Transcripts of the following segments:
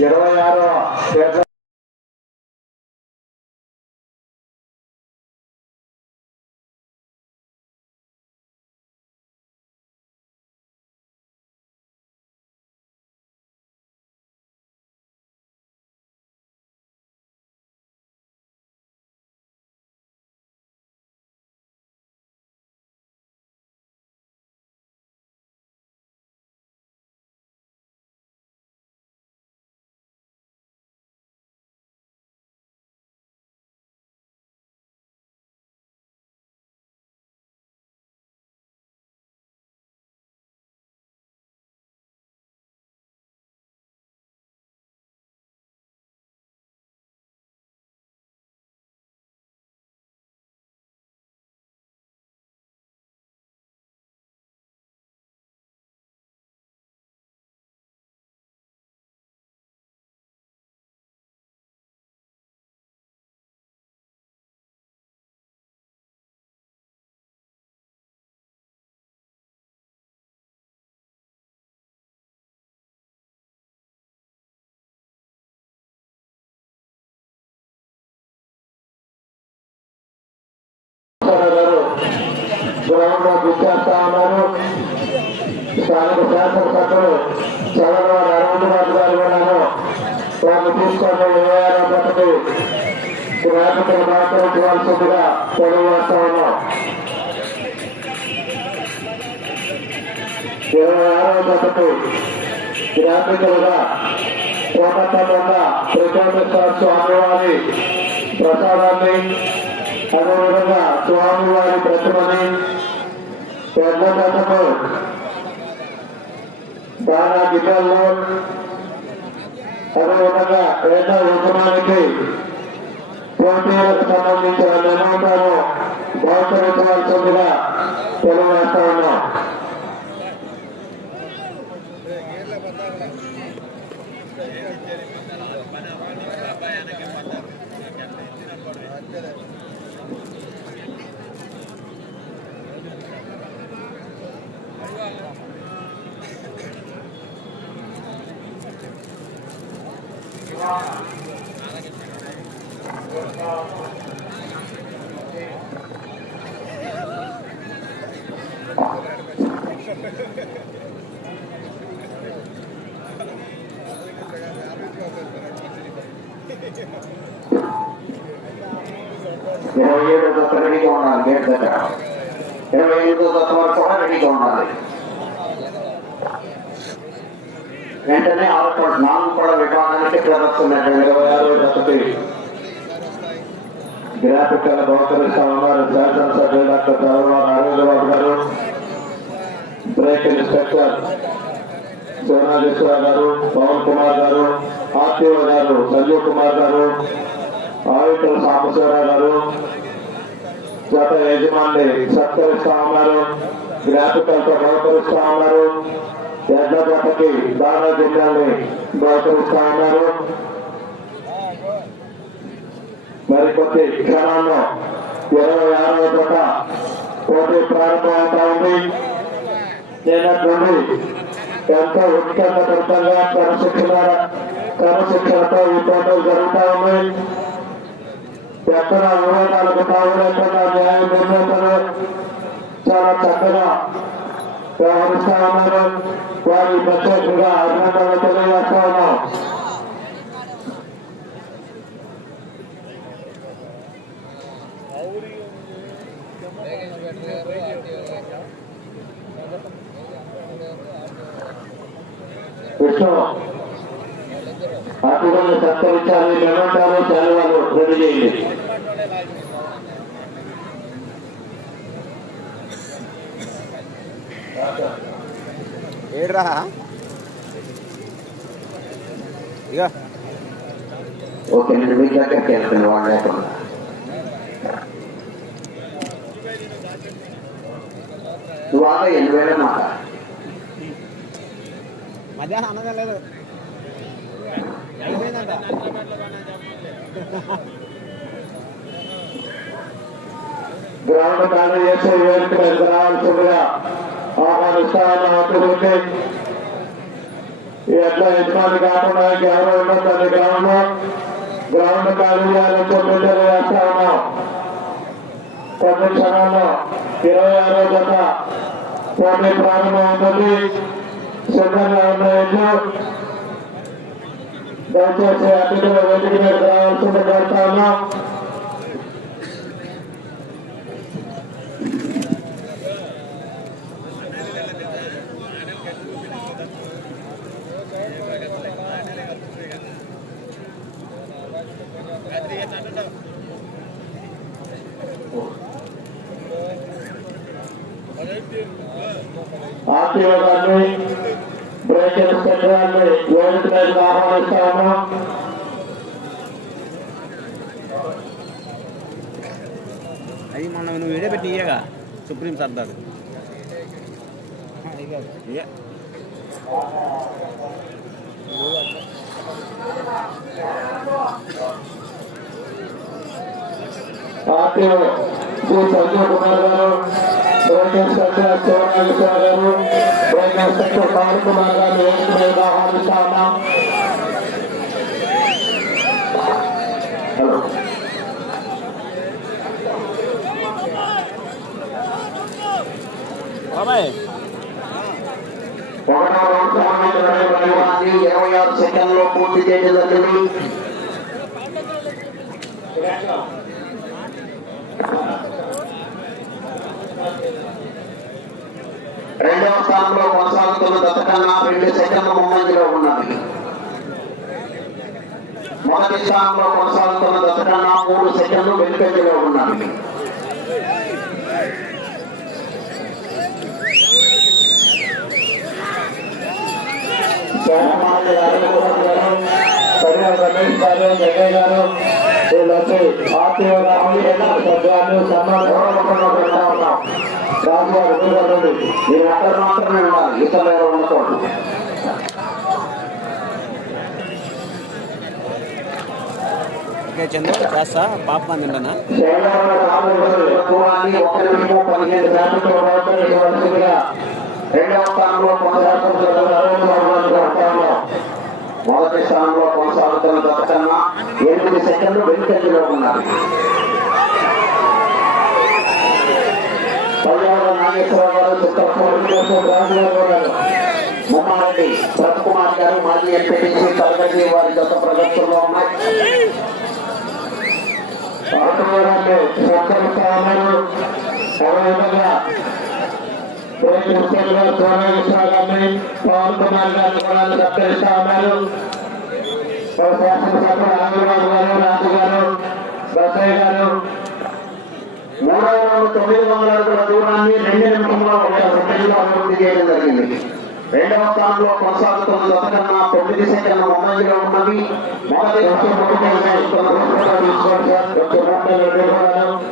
ఇరవై ఆరో గ్రౌండ్లో గుర్తిస్తా ఉన్నారు స్థానిక శాసనసభ్యులు చంద్రబాబు అరవింద్ బాబు గారు ఉన్నాను వారిని తీసుకొని ఇరవై పట్టుకు గంటకు మాట్లాడుకోవాల్సిందిగా తెలియజేస్తా ఉన్నాం. ఇరవై ఆరవ తరగతి గ్రాఫికల్గా కోటతమ్మ స్వామివారి ప్రసాదాన్ని అదేవిధంగా స్వామివారి ప్రతిమని పెద్ద గతము దానా గిన్నెల్లో అదేవిధంగా పేద యజమానికి పోటీలకు సంబంధించిన నిర్మాణాలు బహుకరించవలసిందిగా తెలియజేస్తా ఉన్నాం ఇరవై ఏడు దశ రెడీగా ఉండాలి గేట్ దగ్గర ఇరవై ఐదు దశ వరకు కూడా రెడీగా ఉండాలి వెంటనే ఆరు నాలుగు కూడా విభాగానికి ప్రదర్శన ఇరవై ఆరు దశకి గ్రాఫికల్ బహుకరిస్తా ఉన్నారు శాసనసభ్యులు డాక్టర్ చంద్రబాబు అరవిందబాబు గారు బ్రేక్ ఇన్స్పెక్టర్ శివనాగేశ్వర గారు పవన్ కుమార్ గారు ఆర్టీఓ గారు సంజీవ్ కుమార్ గారు ఆయుతల సాంబశివరావు గారు జత యజమాని సత్కరిస్తా ఉన్నారు గ్రాఫికల్తో బహుకరిస్తా ఉన్నారు ఎడ్ల జతకి దానా జిల్లాల్ని బహుకరిస్తా ఉన్నారు మరికొద్ది క్షణాల్లో ఇరవై ఆరవ జత పోటీ ప్రారంభమవుతా ఉంది. నిన్నట్టుండి ఎంతో ఉత్కంఠభరితంగా క్రమశిక్షణ క్రమశిక్షణతో ఈ పోటీలు జరుగుతా ఉన్నాయి ఎక్కడ వివాదాలకు తావులేకుండా న్యాయ నిర్ణేతలు చాలా చక్కగా వ్యవహరిస్తా ఉన్నారు వారి ప్రత్యేకంగా అభినందనలు తెలియజేస్తా ఉన్నాం విష్ణు అటుకొని సత్కరించాలి మెమంటాలు శాలువాలు రెడీ చేయండి ఏడ్రా? ఇక ఓకే నేను దగ్గరికి వెళ్తాను వాళ్ళు లేకుండా మాట మధ్యాహ్నం అన్నదే లేదు. అయిపోయిందంట. గ్రౌండ్ ఖాళీ చేసే వేదిక రావాల్సిందిగా ఆహ్వానిస్తా ఉన్న అభివృద్ధి ఎట్లా యజమాని కాకుండా ఎవరు ఉండదు గ్రౌండ్ గ్రౌండ్ ఖాళీ చేయాలని చెప్పి తెలియజేస్తా ఉన్నాం. కొన్ని క్షణాల్లో ఇరవై ఆరో జత పోటీ ప్రారంభమవుతుంది సిద్ధంగా ఉన్న దయచేసి అతిథుల వేదిక మీద రావాల్సింది కోరుతాను. ఆర్టీఓ గారు వేదిక మీద ఆహ్వానిస్తా ఉన్నాం అది మనం నువ్వు వీడియో పెట్టి ఇయ్యగా సుప్రీం సర్దార్ ఇయ్య ఆర్టీఓ శ్రీ సంజయ్ కుమార్ గారు బ్రేక్ సెక్రటరీ శివనాగేశ్వర గారు బ్రేక్ సెక్రటరీ పవన్ కుమార్ గారు వేదిక మీద ఆహ్వానిస్తా ఉన్నాం హలో బాబాయ్ ఒకటో రౌండ్ ప్రారంభించబడి ఇరవై ఆరు సెకండ్లో పూర్తి చేయడం జరిగింది రెండవ స్థానంలో కొనసాగుతున్న దత్తకన్నా రెండు సెకండ్ల ముందంజలో ఉన్నది మొదటి స్థానంలో కొనసాగుతున్న దత్తకన్నా మూడు సెకండ్లు వెనుకంజలో ఉన్నది జగన్మోహన్ గారు రమేష్ గారు వీళ్ళొచ్చి ఆర్టీఓ సభ్యాలు ఉన్నాం రాజు గారు మీరు మీరు అక్కడ మాత్రమే ఉండాలి. ఇతరులు ఎవరు ఉండకూడదు. చంద్ర చేస్తా శాతంతో ఇవ్వాల్సిందిగా రెండవ స్థానంలో కొనసాగుతున్న మొదటి స్థానంలో కొనసాగుతున్న దత్తకన్నా ఎనిమిది సెకండ్లు వెనుకంజలో ఉన్నారు. పల్లాల నాగేశ్వరరావు గారు చిత్తూరు రాజు గారు ముమ్మారెడ్డి భరత్ కుమార్ గారు మాజీ ఎంపీటీసీ తరగతి వారి గత ప్రదర్శనలో ఉన్నాయి ఆటోగారిని పవన్ కుమార్ గారిని కూడా సత్కరిస్తా ఉన్నారు శాసనసభ్యులు రామరాజు గారు రాజు గారు బసయ్య గారు మూడవ రౌండ్ తొమ్మిది వందల అడుగుల దూరాన్ని రెండు నిమిషంలో ఒక అభివృద్ధి చేయడం జరిగింది. రెండవ స్థానంలో కొనసాగుతున్న తొమ్మిది సెకండ్ ముందంజలో ఉన్నది. మొదటి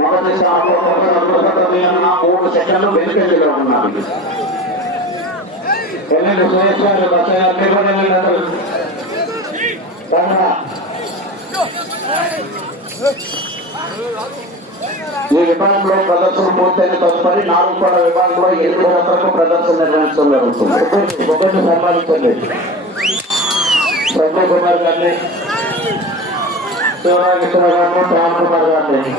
మొదటి స్థానంలో మూడు సెకండ్లు వెనుకంజలో ఉన్నది. వెళ్ళండి సురేష్ ఈ విభాగంలో ప్రదర్శన పూర్తయిన తదుపరి నాలుగు పడ విభాగంలో ఎనిమిది గంటలకు ప్రదర్శన నిర్వహించడం జరుగుతుంది. ఒకరిని సన్మానించండి సంజయ్ కుమార్ గారిని శివరామకృష్ణ గారిని పవన్ కుమార్ గారిని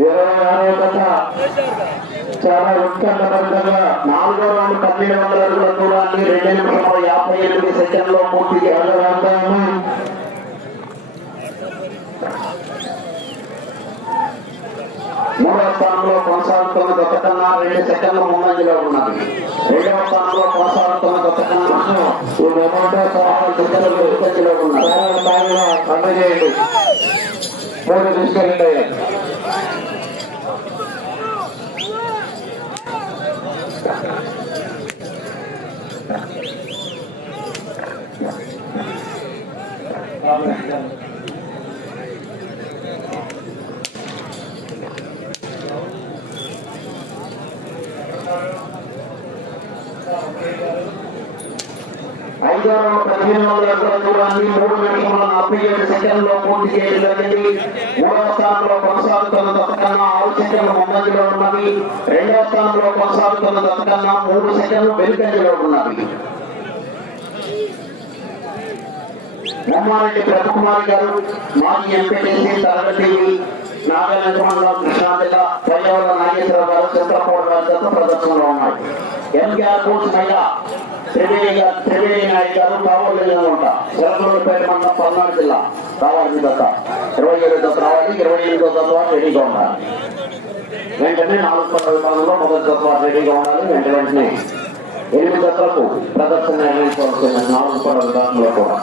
ఇరవై ఆరో దశ చాలా ఉత్కంఠభరితంగా నాలుగో రౌండ్ పన్నెండు వందల అడుగుల దూరాన్ని రెండు నిమిషంలో యాభై ఎనిమిది సెకండ్లో పూర్తి చేయడం జరగబోతాము మూడవ స్థానంలో కొనసాగుతున్న గత కన్నా రెండు సెకండ్ల ముందంజలో ఉన్నది. రెండవ స్థానంలో కొనసాగుతున్న గత కన్నా ఈ మొమెంటో సవాల్ సెకండ్లు వెనుకంజలో ఉన్నది. స్థాయిలో అందజేయండి. మూడు తీసుకెళ్ళండి పదిహేను వందల దూరాన్ని మూడు నిమిషముల నలభై ఏడు సెకండ్లో పూర్తి చేయడం జరిగింది మూడవ స్థానంలో కొనసాగుతున్న దత్తకన్నా ఆరు సెకండ్లు ముందంజలో ఉన్నవి. రెండవ స్థానంలో కొనసాగుతున్న దత్తకన్నా మూడు సెకండ్లు వెనుకంజలో ఉన్నవి. ఉమ్మారెడ్డి బ్రహ్మకుమారి గారు మాజీ ఎంపీటీసీ తరగతి నాగార్జున మండలం కృష్ణా జిల్లా పర్యావరణ నాగేశ్వరరావు గారు చిత్రపూర్ గారి ప్రదర్శనలో ఉన్నాయి ఎన్టీఆర్ కోచ్ మహిళ త్రివేణి గారు త్రివేణి నాయక్ గారు కావాలి ఉంటా చిలకలపేట మండలం పల్నాడు జిల్లా రావాలి దత్త. ఇరవై ఏడు దత్త రావాలి ఇరవై ఎనిమిదో దత్త రెడీగా ఉండాలి. వెంటనే నాలుగు పదవ స్థానంలో మొదటి దత్త రెడీగా ఉండాలి వెంట వెంటనే ఎనిమిది దత్తలకు ప్రదర్శన నిర్వహించవలసిన నాలుగు పదవ స్థానంలో కూడా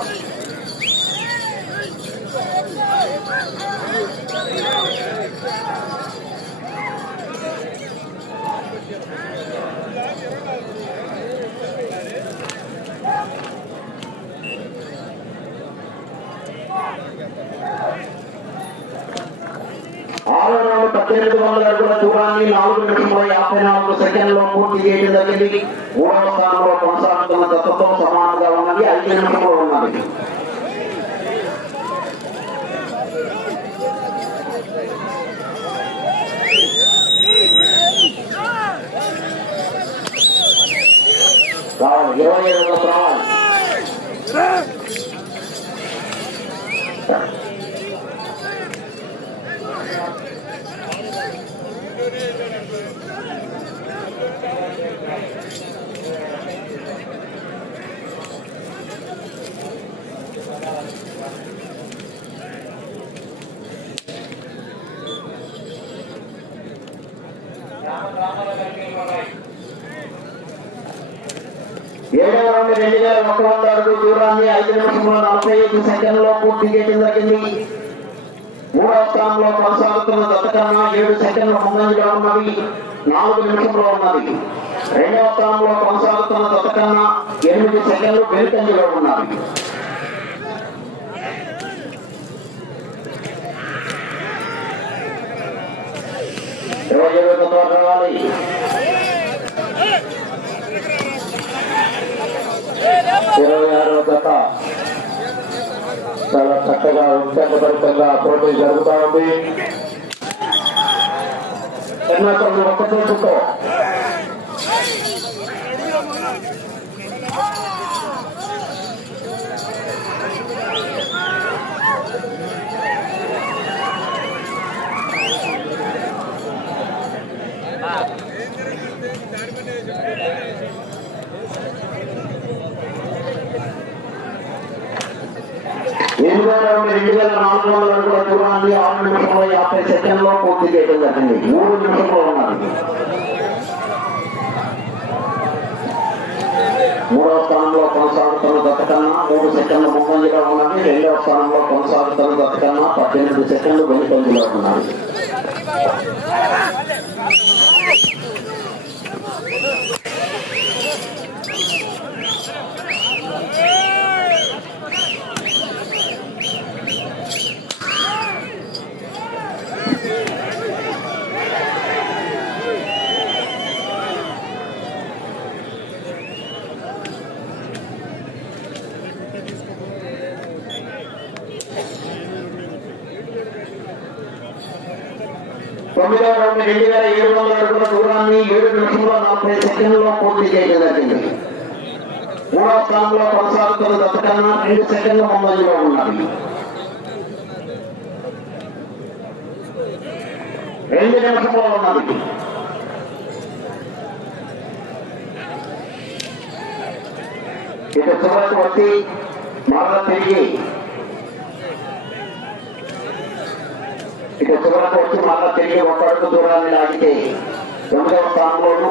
ఆరో రౌండ్ పద్దెనిమిది వందల అడుగుల నాలుగు నిమిషముల యాభై నాలుగు సెకండ్లో పూర్తి చేయడం జరిగింది. మూడవ స్థానంలో కొనసాగుతున్న దత్తతో సమానంగా ఉన్నది. ఐదు నిమిషంలో ఉన్నది. రావాలి. ఇరవై ఐదు రావాలి ఏడవ రెండు వేల ఒక వంద అడుగు దూరాన్ని ఐదు నిమిషంలో నలభై ఐదు సెకండ్లో పూర్తి చేయడం జరిగింది. మూడవ స్థానంలో కొనసాగుతున్న దత్తకన్నా ఏడు సెకండ్ల ముందంజలో ఉన్నది నాలుగు నిమిషంలో ఉన్నది. రెండవ స్థానంలో కొనసాగుతున్న దత్తకన్నా ఎనిమిది సెకండ్లు వెనుకంజలో ఉన్నది. ఇరవై ఏడు దత్త రావాలి ఇరవై ఆరవ జత చాలా చక్కగా ఉత్సాహపరితంగా పోటీ జరుగుతూ ఉంది. ఎన్నో ఒక్క చోటుతో ఎనిమిదో రౌండ్ రెండు వేల నాలుగు వందల అడుగుల దూరాన్ని ఆరు నిమిషంలో యాభై సెకండ్లో పూర్తి చేయడం జరిగింది మూడు నిమిషంలో ఉన్నారు మూడవ స్థానంలో కొనసాగుతున్న దత్తకన్నా మూడు సెకండ్లు ముందంజలో ఉన్నది రెండవ స్థానంలో కొనసాగుతున్న దత్తకన్నా పద్దెనిమిది సెకండ్లు వెనుకంజలో ఉన్నది తొమ్మిదవ రౌండ్ రెండు వేల ఏడు వందల అడుగుల దూరాన్ని ఏడు నిమిషంలో సెకండ్లో పూర్తి చేయడం జరిగింది. మూడో స్థానంలో కొనసాగుతున్న దత్తకన్నా రెండు సెకండ్ల ముందంజలో ఉన్నది. రెండు నిమిషంలో ఉన్నది. ఇక చివరకు వచ్చి మరల తిరిగి ఇక చివరకు వచ్చి మళ్ళా తిరిగి ఒక దూరాన్ని లాగితే ఎనిమిదవ స్థానంలోనూ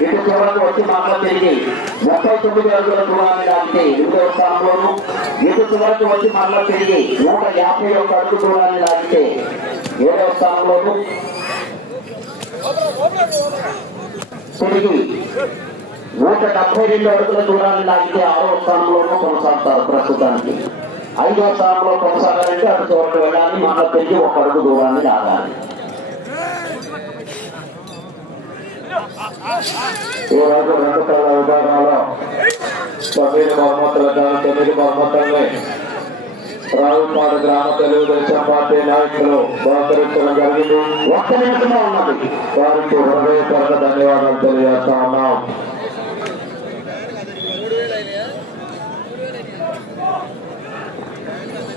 ఇటు చివరకు వచ్చి మరల తిరిగి ముప్పై తొమ్మిది అడుగుల దూరాన్ని లాగితే ఎనిమిదవ స్థానంలోను ఇటు చివరకు వచ్చి మళ్ళా తిరిగి నూట యాభై ఒక్క అడుగు దూరాన్ని దాటితే ఏడవ స్థానంలోను తిరిగి నూట డెబ్బై రెండు అడుగుల దూరాన్ని దాటితే ఆరో స్థానంలోనూ కొనసాగుతారు ప్రస్తుతానికి. ఐదవ స్థానంలో కొనసాగాలంటే అటు చివరికి వెళ్ళాలి మరల తిరిగి ఒక అడుగు దూరాన్ని లాగాలి ఈరోజు రెండు కళ్ళ విభాగంలో తొమ్మిది బహుమతుల గాను తొమ్మిది బహుమతుల్ని రావుపాడు గ్రామ తెలుగుదేశం పార్టీ నాయకులు బహుకరించడం జరిగింది. ఒక్క నిమిషంలో ఉన్నది. వారికి హృదయపూర్వక ధన్యవాదాలు తెలియజేస్తా ఉన్నాం.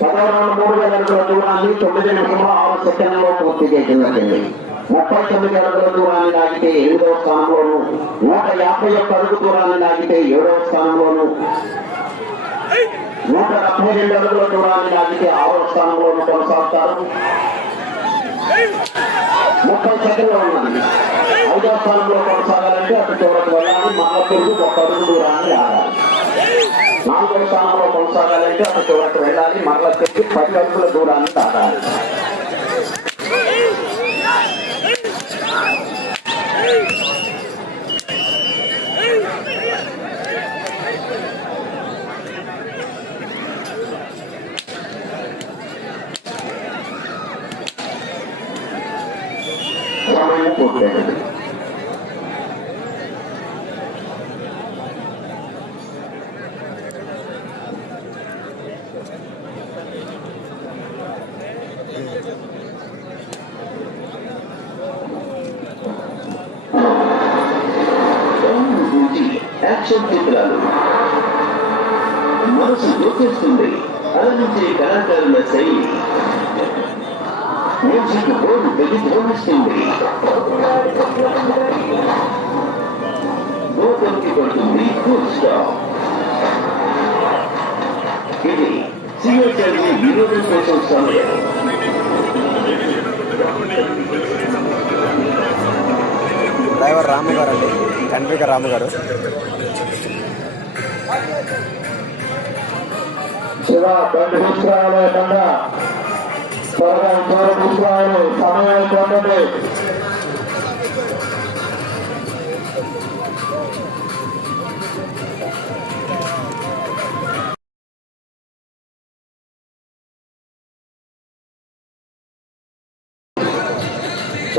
పదహారు మూడు వేల తొమ్మిది నిమిషంలో ఆరు సెకండ్లో పూర్తి చేసిందండి ముప్పై తొమ్మిది అడుగుల దూరాన్ని లాగితే ఎనిమిదవ స్థానంలోను. నూట యాభై ఒక్క అడుగు దూరాన్ని లాగితే ఏడవ స్థానంలోను. నూట డెబ్బై రెండు అడుగుల దూరాన్ని లాగితే ఆరో స్థానంలోను కొనసాగుతారు. ముప్పై సెకండ్లో ఉన్నది ఐదవ స్థానంలో కొనసాగాలంటే అటు చివరికి వెళ్ళాలి. మళ్ళా తిరిగి ఒక అడుగు దూరాన్ని ఆడాలి నాలుగవ స్థానంలో కొనసాగాలంటే అటు చివరికి వెళ్ళాలి. మరల తిరిగి పది అడుగుల దూరాన్ని దాటాలి సమయం పడుతుంది ఇది కోసం సమయం డ్రైవర్ రాము గారు అండి. కన్విక రాము గారు. శివ త్వరగా సమయం పొందండి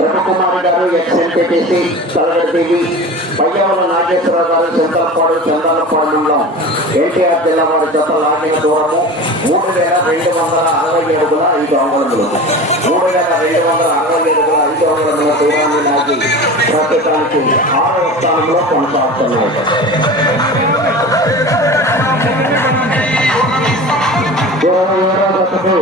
బ్రహ్మకుమారి గారు ఎక్స్ఎంపీటీసీ తలగడ్డేవి పయ్యావుల నాగేశ్వరరావు గారు చింతలపాడు చందలపాడు ఎన్టీఆర్ జిల్లా వారి జత లాగిన దూరము మూడు వేల రెండు వందల అరవై ఏడుగుల ఐదు అంగుళములు. మూడు వేల రెండు వందల అరవై ఏడుగుల ఐదు అంగుళముల దూరాన్ని లాగి ప్రస్తుతానికి ఆరవ స్థానంలో కొనసాగుతున్నాయి. ఇరవై ఏడవ జతకు